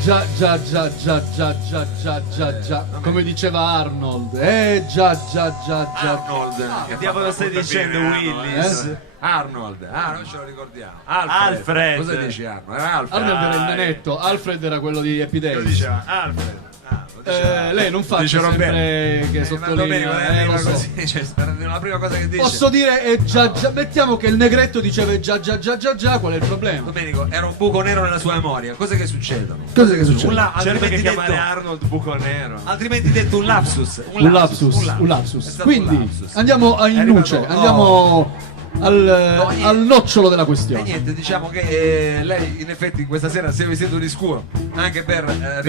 già. Come diceva Arnold. Già. Arnold. Che diavolo stai dicendo, Willis? Arnold, non ce lo ricordiamo. Alfred. Cosa dici Arnold? Arnold era il nenetto, Alfred era quello di Happy Days. Lo diceva Alfred. Lei non faccia sempre che sottolinea, lo so. Così, cioè, la prima cosa che dice. Posso dire già, mettiamo che il negretto diceva già, qual è il problema? Domenico, era un buco nero nella sua memoria. Cose che succedono? Certo che chiamare Arnold buco nero. Altrimenti detto un lapsus. Un lapsus. Quindi andiamo in luce, andiamo al nocciolo della questione. E niente, diciamo che lei in effetti in questa sera si è vestito di scuro anche per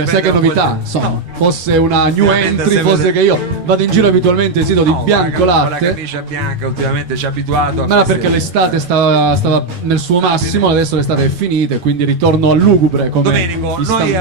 sai che novità, insomma, fosse una new entry, fosse che io vado in giro abitualmente vestito di bianco latte. La camicia bianca ultimamente ci ha abituato. Ma era perché l'estate stava nel suo massimo, adesso l'estate è finita e quindi ritorno al lugubre come Domenico, noi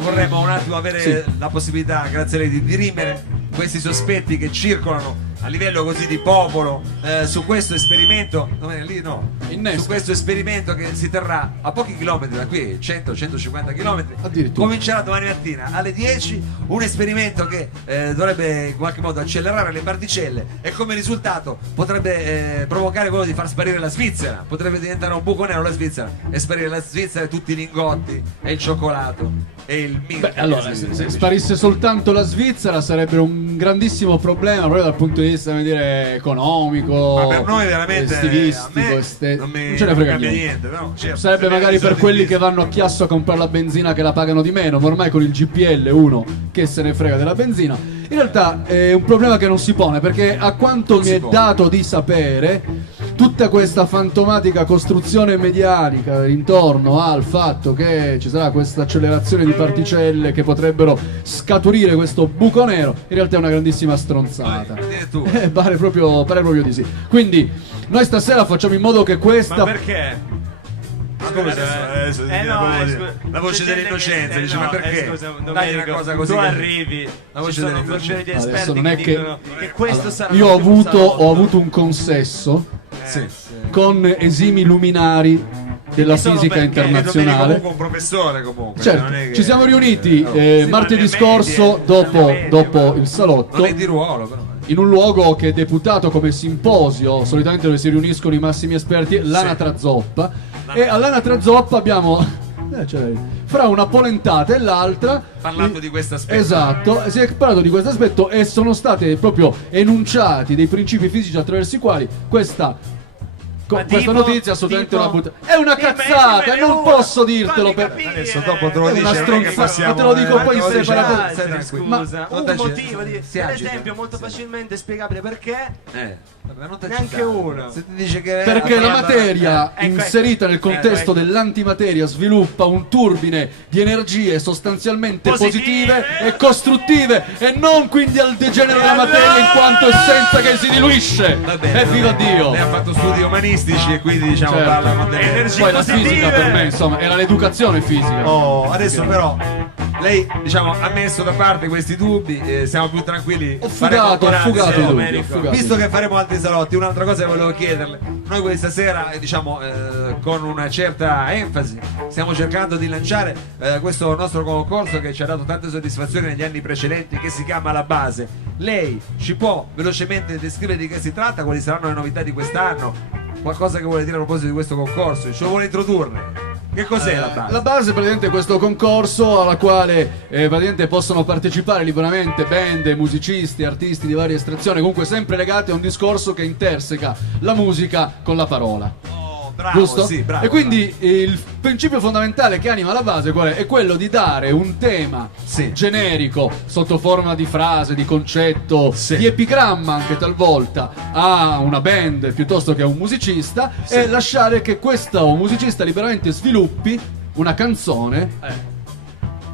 vorremmo un attimo avere la possibilità, grazie a lei, di dirimere questi sospetti che circolano a livello così di popolo su questo esperimento su questo esperimento che si terrà a pochi chilometri da qui, 100-150 chilometri, comincerà domani mattina alle 10, un esperimento che dovrebbe in qualche modo accelerare le particelle e come risultato potrebbe provocare quello di far sparire la Svizzera, potrebbe diventare un buco nero la Svizzera e sparire la Svizzera e tutti i lingotti e il cioccolato e il milk. Allora, se sparisse soltanto la Svizzera sarebbe un grandissimo problema proprio dal punto di vista, come dire, economico, ma per noi veramente stilistico, non ce ne frega niente. No, certo, sarebbe magari per quelli che vanno a Chiasso a comprare la benzina che la pagano di meno, ma ormai con il GPL uno che se ne frega della benzina. In realtà è un problema che non si pone, perché a quanto mi è dato di sapere, tutta questa fantomatica costruzione mediatica intorno al fatto che ci sarà questa accelerazione di particelle che potrebbero scaturire questo buco nero, in realtà è una grandissima stronzata. Pare proprio di sì. Quindi noi stasera facciamo in modo che questa... Ma perché? La voce dell'innocenza dice ma perché? Scusa, Domenico, tu arrivi, la voce dell'innocenza. Di esperti non è che dicono che questo sarà. Io ho avuto un consesso con esimi luminari della fisica internazionale. Comunque un professore comunque. Certo, non è che... ci siamo riuniti martedì scorso dopo il salotto. Non è di ruolo però. In un luogo che è deputato come simposio, solitamente dove si riuniscono i massimi esperti, l'Anatra Zoppa. E all'Anatra Zoppa abbiamo fra una polentata e l'altra parlando di questo aspetto. Esatto, si è parlato di questo aspetto e sono state proprio enunciati dei principi fisici attraverso i quali questa notizia è assolutamente una buttata. È una cazzata, non posso dirtelo per adesso dopo te lo dici, una stronzata, te lo dico poi in separato. Scusa, un motivo per esempio molto facilmente spiegabile perché neanche uno. Se ti dice che perché la materia inserita nel contesto dell'antimateria sviluppa un turbine di energie sostanzialmente positive e costruttive e non quindi al degenero della materia in quanto essenza che si diluisce. Viva Dio! Lei ha fatto studi umanistici e quindi diciamo parla con delle energie poi positive. La fisica per me insomma era l'educazione fisica. Adesso però lei diciamo ha messo da parte questi dubbi, siamo più tranquilli. Ho fugato i dubbi. Visto che faremo altri salotti, un'altra cosa che volevo chiederle, noi questa sera diciamo con una certa enfasi stiamo cercando di lanciare questo nostro concorso che ci ha dato tante soddisfazioni negli anni precedenti, che si chiama La Base. Lei ci può velocemente descrivere di che si tratta, quali saranno le novità di quest'anno, qualcosa che vuole dire a proposito di questo concorso, ce lo vuole introdurre? Che cos'è La Base? La Base è praticamente questo concorso alla quale praticamente possono partecipare liberamente band, musicisti, artisti di varia estrazione, comunque sempre legati a un discorso che interseca la musica con la parola. Bravo, giusto? Sì, bravo, e quindi il principio fondamentale che anima La Base qual è? È quello di dare un tema generico sotto forma di frase, di concetto, di epigramma anche talvolta a una band piuttosto che a un musicista e lasciare che questo musicista liberamente sviluppi una canzone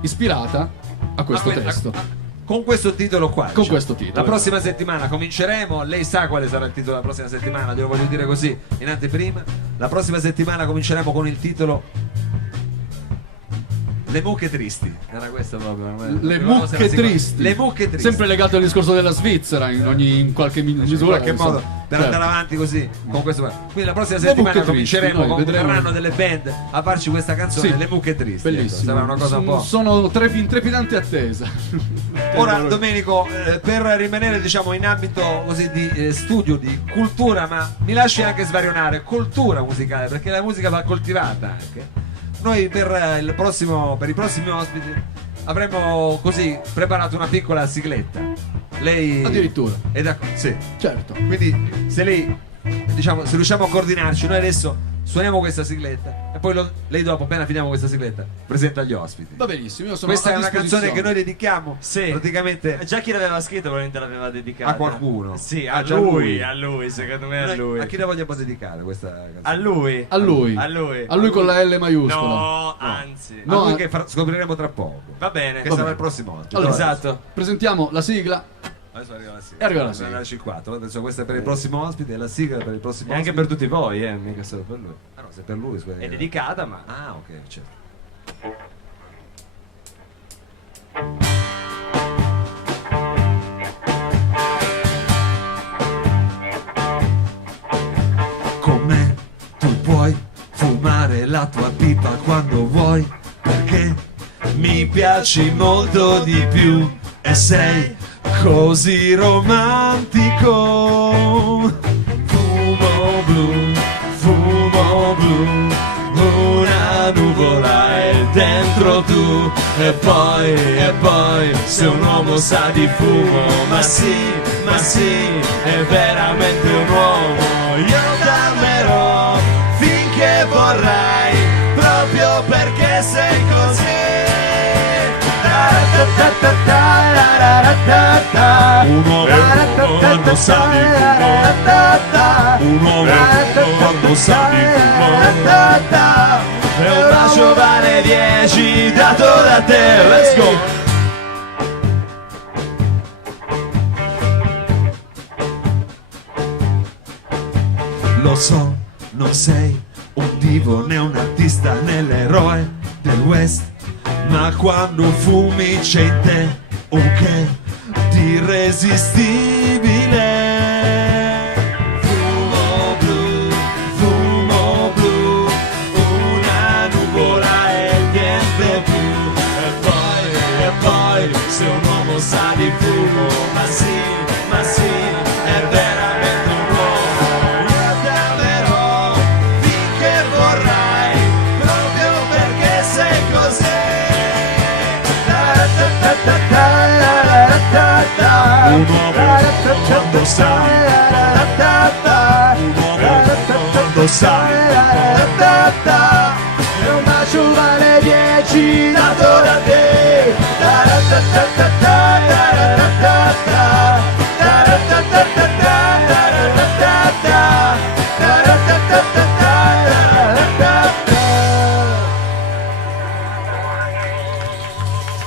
ispirata a questo testo. Con questo titolo qua. Con questo titolo. La prossima settimana cominceremo. Lei sa quale sarà il titolo della prossima settimana? Glielo voglio dire così in anteprima. La prossima settimana cominceremo con il titolo Le mucche tristi. Era questo proprio. Le mucche tristi. Le mucche tristi. Sempre legato al discorso della Svizzera in qualche misura. In qualche modo. per andare avanti così con questo. Quindi la prossima settimana cominceremo verranno delle band a farci questa canzone, Le Mucche Tristi. Bellissimo. Sarà una cosa un po'. Sono in trepidante attesa. Ora Domenico, per rimanere diciamo in ambito così di studio, di cultura, ma mi lasci anche svarionare, cultura musicale, perché la musica va coltivata anche. Noi per i prossimi ospiti avremmo così preparato una piccola sigletta. Lei addirittura è d'accordo? Sì, certo. quindi se lei, diciamo, se riusciamo a coordinarci, noi adesso suoniamo questa sigletta e poi lei dopo, appena finiamo questa sigletta, presenta gli ospiti. Va benissimo, io sono questa a è una canzone che noi dedichiamo, sì, praticamente già chi l'aveva scritto probabilmente l'aveva dedicata a qualcuno. Sì, a lui, secondo me a lui. A chi la vogliamo dedicare questa canzone? A lui. A lui con la L maiuscola. No, anzi. A lui che scopriremo tra poco. Va bene. Che sarà il prossimo ospite. Allora, esatto. Presentiamo la sigla. Adesso arriva la sigla. E arriva la sigla. C4. Adesso questa è per il prossimo ospite, è la sigla per il prossimo E anche ospite. per tutti voi, mica solo per lui. Ah no, se per lui scusa. È dedicata, ma. Ah, ok, certo. Con me tu puoi fumare la tua pipa quando vuoi, perché mi piaci molto di più e sei così romantico. Fumo blu, una nuvola è dentro tu. E poi, se un uomo sa di fumo, ma sì, è veramente un uomo. Io t'amerò finché vorrai, proprio perché sei così. Un uomo quando sa di fumo, un uomo quando sa di fumo, e un bacio vale 10 dato da te. Let's go! Lo so, non sei un divo né un artista né l'eroe del West, ma quando fumi c'è in te un che di irresistibile. Fumo blu, una nuvola e niente più. E poi, se un uomo sa di fumo, ma sì, è veramente un uomo. Io t'amerò finché vorrai, proprio perché sei così. Un uomo quando sa, un uomo quando sa, e un bacio vale 10 dato da te.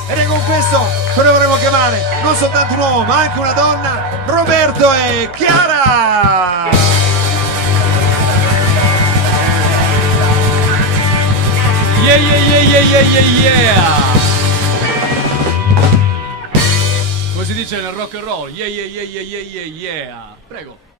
E con questo noi vorremmo chiamare non soltanto un uomo ma anche una donna, Roberto e Chiara. Yeah. Come si dice nel rock and roll? Yeah. Prego.